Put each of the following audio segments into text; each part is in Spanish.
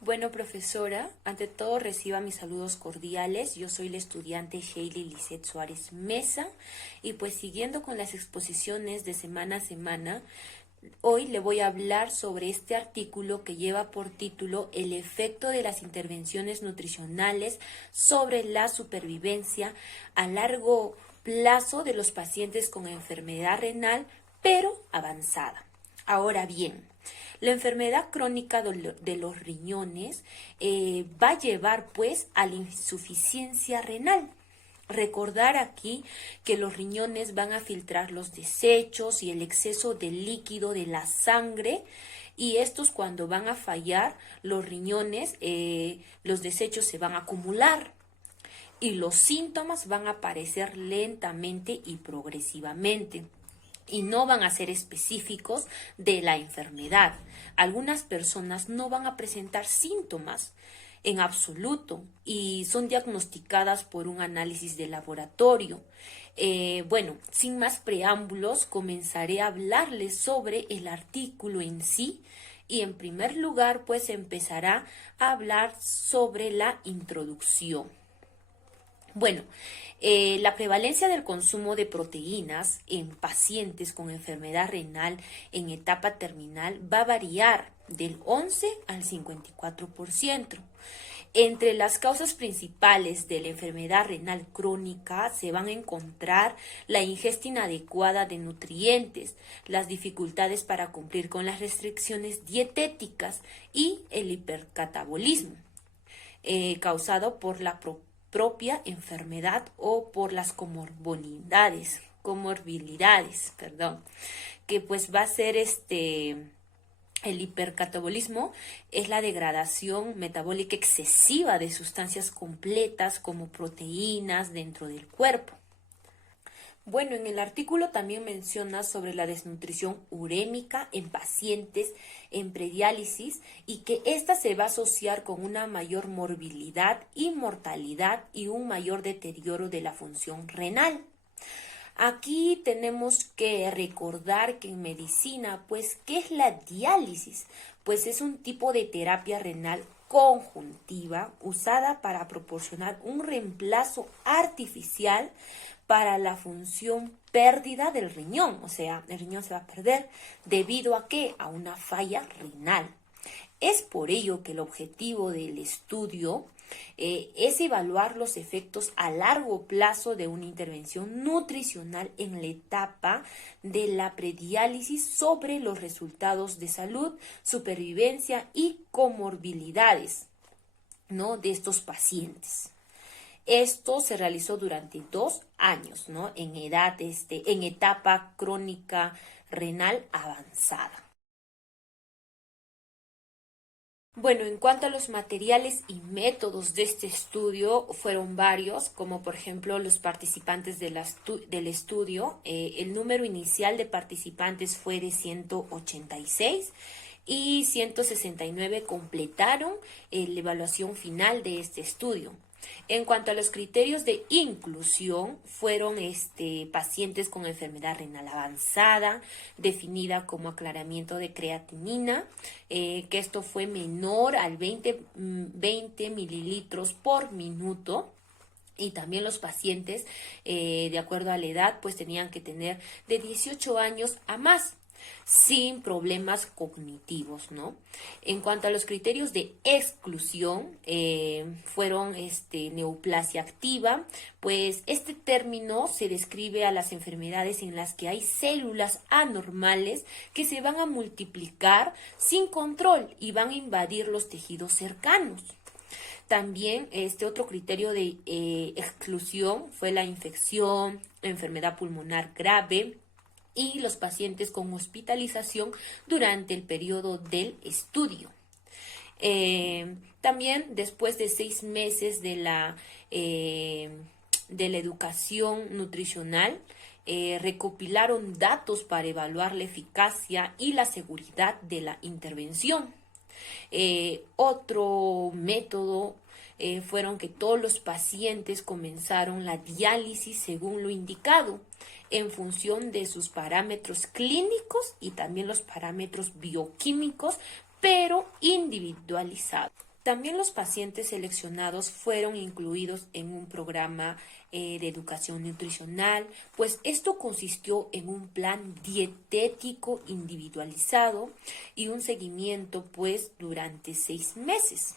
Bueno, profesora, ante todo reciba mis saludos cordiales. Yo soy la estudiante Sheili Lisset Suárez Mesa y pues siguiendo con las exposiciones de semana a semana, hoy le voy a hablar sobre este artículo que lleva por título El efecto de las intervenciones nutricionales sobre la supervivencia a largo plazo de los pacientes con enfermedad renal, pero avanzada. Ahora bien, la enfermedad crónica de los riñones va a llevar pues a la insuficiencia renal. Recordar aquí que los riñones van a filtrar los desechos y el exceso de líquido de la sangre, y estos cuando van a fallar los riñones, los desechos se van a acumular y los síntomas van a aparecer lentamente y progresivamente, y no van a ser específicos de la enfermedad. Algunas personas no van a presentar síntomas en absoluto y son diagnosticadas por un análisis de laboratorio. Bueno, sin más preámbulos, comenzaré a hablarles sobre el artículo en sí, y en primer lugar, pues empezará a hablar sobre la introducción. Bueno, la prevalencia del consumo de proteínas en pacientes con enfermedad renal en etapa terminal va a variar del 11 al 54%. Entre las causas principales de la enfermedad renal crónica se van a encontrar la ingesta inadecuada de nutrientes, las dificultades para cumplir con las restricciones dietéticas y el hipercatabolismo, causado por la propia enfermedad o por las comorbilidades, que pues va a ser el hipercatabolismo es la degradación metabólica excesiva de sustancias completas como proteínas dentro del cuerpo. Bueno, en el artículo también menciona sobre la desnutrición urémica en pacientes en prediálisis, y que ésta se va a asociar con una mayor morbilidad y mortalidad y un mayor deterioro de la función renal. Aquí tenemos que recordar que en medicina, pues, ¿qué es la diálisis? Pues es un tipo de terapia renal conjuntiva usada para proporcionar un reemplazo artificial para la función pérdida del riñón. O sea, el riñón se va a perder debido a ¿qué? A una falla renal. Es por ello que el objetivo del estudio es evaluar los efectos a largo plazo de una intervención nutricional en la etapa de la prediálisis sobre los resultados de salud, supervivencia y comorbilidades, ¿no?, de estos pacientes. Esto se realizó durante 2 años, ¿no?, en etapa crónica renal avanzada. Bueno, en cuanto a los materiales y métodos de este estudio, fueron varios, como por ejemplo los participantes del estudio. El número inicial de participantes fue de 186 y 169 completaron la evaluación final de este estudio. En cuanto a los criterios de inclusión, fueron pacientes con enfermedad renal avanzada, definida como aclaramiento de creatinina, que esto fue menor al 20 mililitros por minuto. Y también los pacientes, de acuerdo a la edad, pues tenían que tener de 18 años a más, sin problemas cognitivos, ¿no? En cuanto a los criterios de exclusión, fueron neoplasia activa, pues este término se describe a las enfermedades en las que hay células anormales que se van a multiplicar sin control y van a invadir los tejidos cercanos. También otro criterio de exclusión fue la infección, enfermedad pulmonar grave y los pacientes con hospitalización durante el periodo del estudio. También después de 6 meses de la educación nutricional, recopilaron datos para evaluar la eficacia y la seguridad de la intervención. Otro método fueron que todos los pacientes comenzaron la diálisis según lo indicado, en función de sus parámetros clínicos y también los parámetros bioquímicos, pero individualizados. También los pacientes seleccionados fueron incluidos en un programa de educación nutricional, pues esto consistió en un plan dietético individualizado y un seguimiento pues durante 6 meses.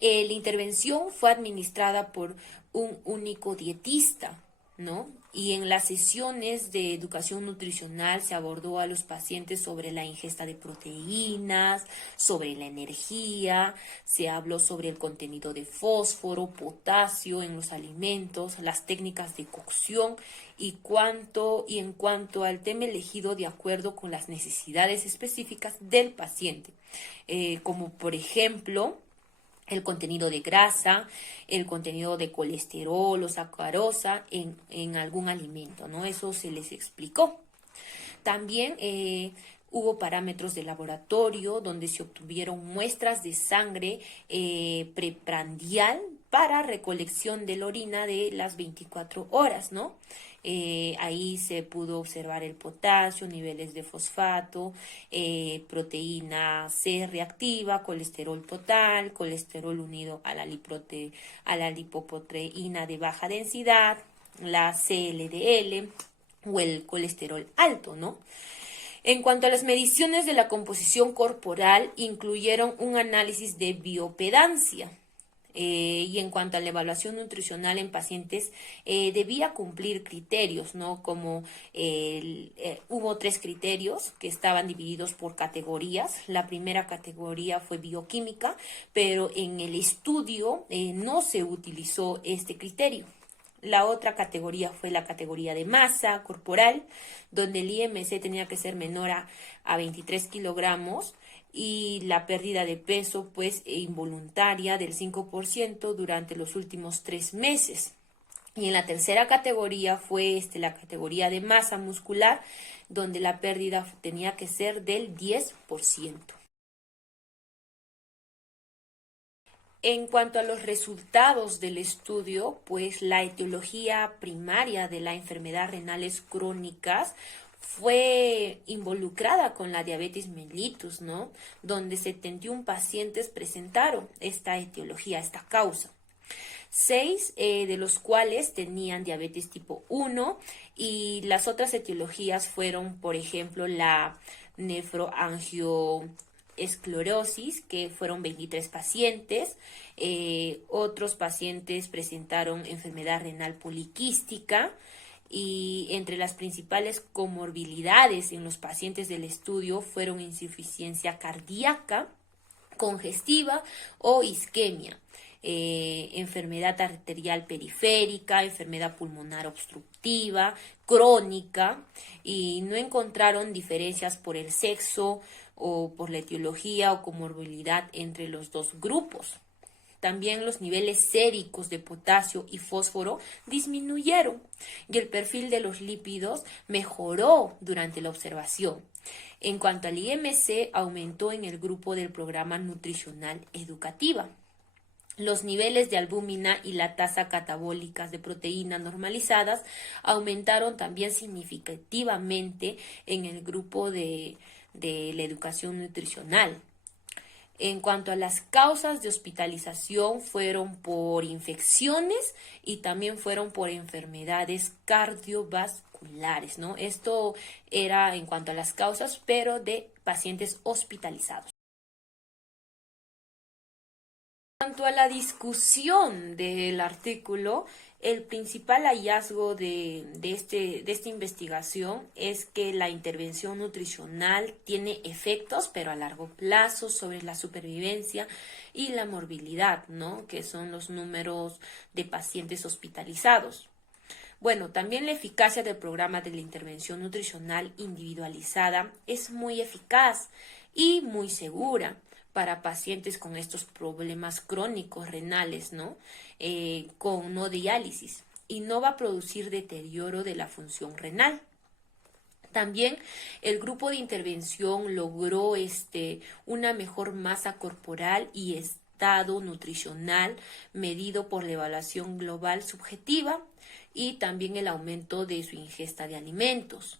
La intervención fue administrada por un único dietista, ¿no? Y en las sesiones de educación nutricional se abordó a los pacientes sobre la ingesta de proteínas, sobre la energía, se habló sobre el contenido de fósforo, potasio en los alimentos, las técnicas de cocción y en cuanto al tema elegido de acuerdo con las necesidades específicas del paciente, como por ejemplo el contenido de grasa, el contenido de colesterol o sacarosa en algún alimento, ¿no? Eso se les explicó. También hubo parámetros de laboratorio donde se obtuvieron muestras de sangre preprandial para recolección de la orina de las 24 horas, ¿no? Ahí se pudo observar el potasio, niveles de fosfato, proteína C reactiva, colesterol total, colesterol unido a la lipoproteína de baja densidad, la CLDL o el colesterol alto, ¿no? En cuanto a las mediciones de la composición corporal, incluyeron un análisis de bioimpedancia. Y en cuanto a la evaluación nutricional en pacientes, debía cumplir criterios, ¿no? Como hubo 3 criterios que estaban divididos por categorías. La primera categoría fue bioquímica, pero en el estudio no se utilizó este criterio. La otra categoría fue la categoría de masa corporal, donde el IMC tenía que ser menor a 23 kilogramos y la pérdida de peso pues involuntaria del 5% durante los últimos 3 meses. Y en la tercera categoría fue la categoría de masa muscular, donde la pérdida tenía que ser del 10%. En cuanto a los resultados del estudio, pues la etiología primaria de la enfermedad renales crónicas fue involucrada con la diabetes mellitus, ¿no? Donde 71 pacientes presentaron esta etiología, esta causa. 6 de los cuales tenían diabetes tipo 1 y las otras etiologías fueron, por ejemplo, la nefroangioesclerosis, que fueron 23 pacientes. Otros pacientes presentaron enfermedad renal poliquística. Y entre las principales comorbilidades en los pacientes del estudio fueron insuficiencia cardíaca, congestiva o isquemia, enfermedad arterial periférica, enfermedad pulmonar obstructiva, crónica, y no encontraron diferencias por el sexo o por la etiología o comorbilidad entre los dos grupos. También los niveles séricos de potasio y fósforo disminuyeron y el perfil de los lípidos mejoró durante la observación. En cuanto al IMC, aumentó en el grupo del programa nutricional educativa. Los niveles de albúmina y la tasa catabólicas de proteínas normalizadas aumentaron también significativamente en el grupo de la educación nutricional. En cuanto a las causas de hospitalización, fueron por infecciones y también fueron por enfermedades cardiovasculares, ¿no? Esto era en cuanto a las causas, pero de pacientes hospitalizados. En cuanto a la discusión del artículo, el principal hallazgo de esta investigación es que la intervención nutricional tiene efectos, pero a largo plazo, sobre la supervivencia y la morbilidad, ¿no? Que son los números de pacientes hospitalizados. Bueno, también la eficacia del programa de la intervención nutricional individualizada es muy eficaz y muy segura para pacientes con estos problemas crónicos renales, ¿no? Con no diálisis, y no va a producir deterioro de la función renal. También el grupo de intervención logró una mejor masa corporal y estado nutricional medido por la evaluación global subjetiva y también el aumento de su ingesta de alimentos.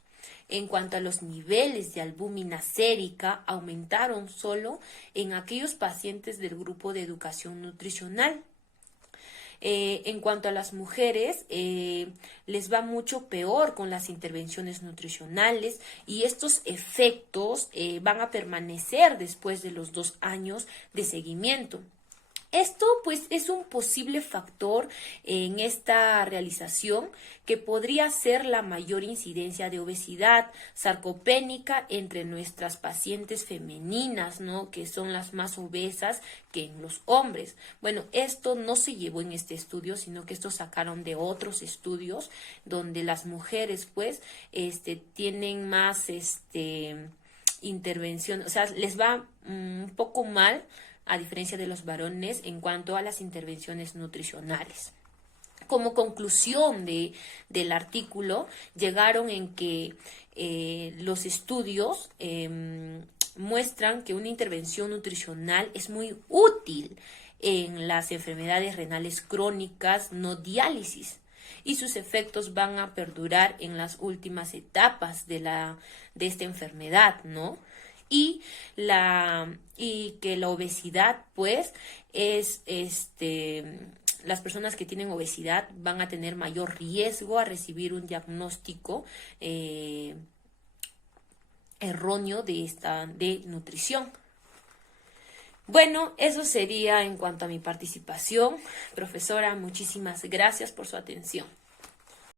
En cuanto a los niveles de albúmina sérica, aumentaron solo en aquellos pacientes del grupo de educación nutricional. En cuanto a las mujeres, les va mucho peor con las intervenciones nutricionales y estos efectos van a permanecer después de los 2 años de seguimiento. Esto pues es un posible factor en esta realización que podría ser la mayor incidencia de obesidad sarcopénica entre nuestras pacientes femeninas, ¿no? Que son las más obesas que en los hombres. Bueno, esto no se llevó en este estudio, sino que esto sacaron de otros estudios donde las mujeres pues tienen más intervención, o sea, les va un poco mal a diferencia de los varones en cuanto a las intervenciones nutricionales. Como conclusión del artículo, llegaron en que los estudios muestran que una intervención nutricional es muy útil en las enfermedades renales crónicas no diálisis y sus efectos van a perdurar en las últimas etapas de esta enfermedad, ¿no? Y que la obesidad, pues, es las personas que tienen obesidad van a tener mayor riesgo a recibir un diagnóstico erróneo de nutrición. Bueno, eso sería en cuanto a mi participación. Profesora, muchísimas gracias por su atención.